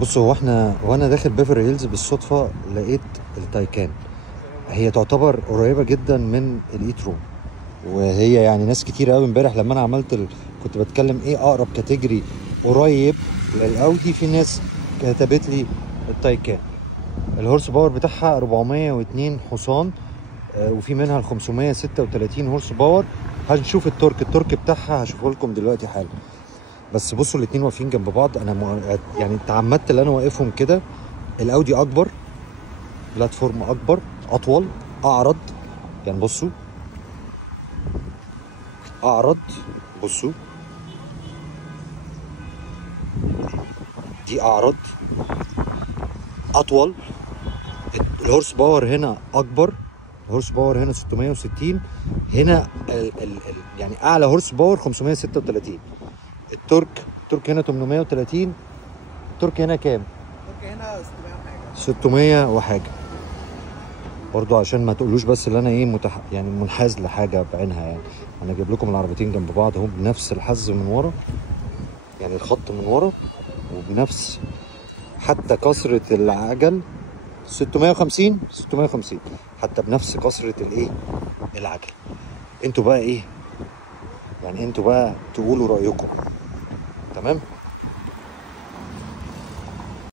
بصوا، هو احنا وانا داخل بيفر هيلز بالصدفه لقيت التايكان. هي تعتبر قريبه جدا من الايترون، وهي يعني ناس كتير قوي امبارح لما انا عملت كنت بتكلم ايه اقرب كاتيجوري قريب للاودي، في ناس كتبت لي التايكان. الهورس باور بتاعها 402 حصان، وفي منها ال 536 هورس باور. هنشوف التورك بتاعها هشوفه لكم دلوقتي حالا. بس بصوا الاتنين واقفين جنب بعض، انا يعني تعمدت ان انا واقفهم كده. الاودي اكبر، بلاتفورم اكبر، اطول، اعرض. يعني بصوا، اعرض، بصوا دي اعرض، اطول. الهورس باور هنا اكبر، الهورس باور هنا 660، هنا يعني اعلى هورس باور 536. التورك هنا 830. التورك هنا كام؟ التورك هنا 600 وحاجه. 600 وحاجه. برضو عشان ما تقولوش بس اللي انا ايه يعني منحاز لحاجه بعينها. يعني انا جايب لكم العربيتين جنب بعض اهو، بنفس الحز من ورا، يعني الخط من ورا، وبنفس حتى كسرة العجل 650 حتى بنفس كسرة الايه العجل. انتوا بقى ايه يعني؟ انتوا بقى تقولوا رأيكم. تمام.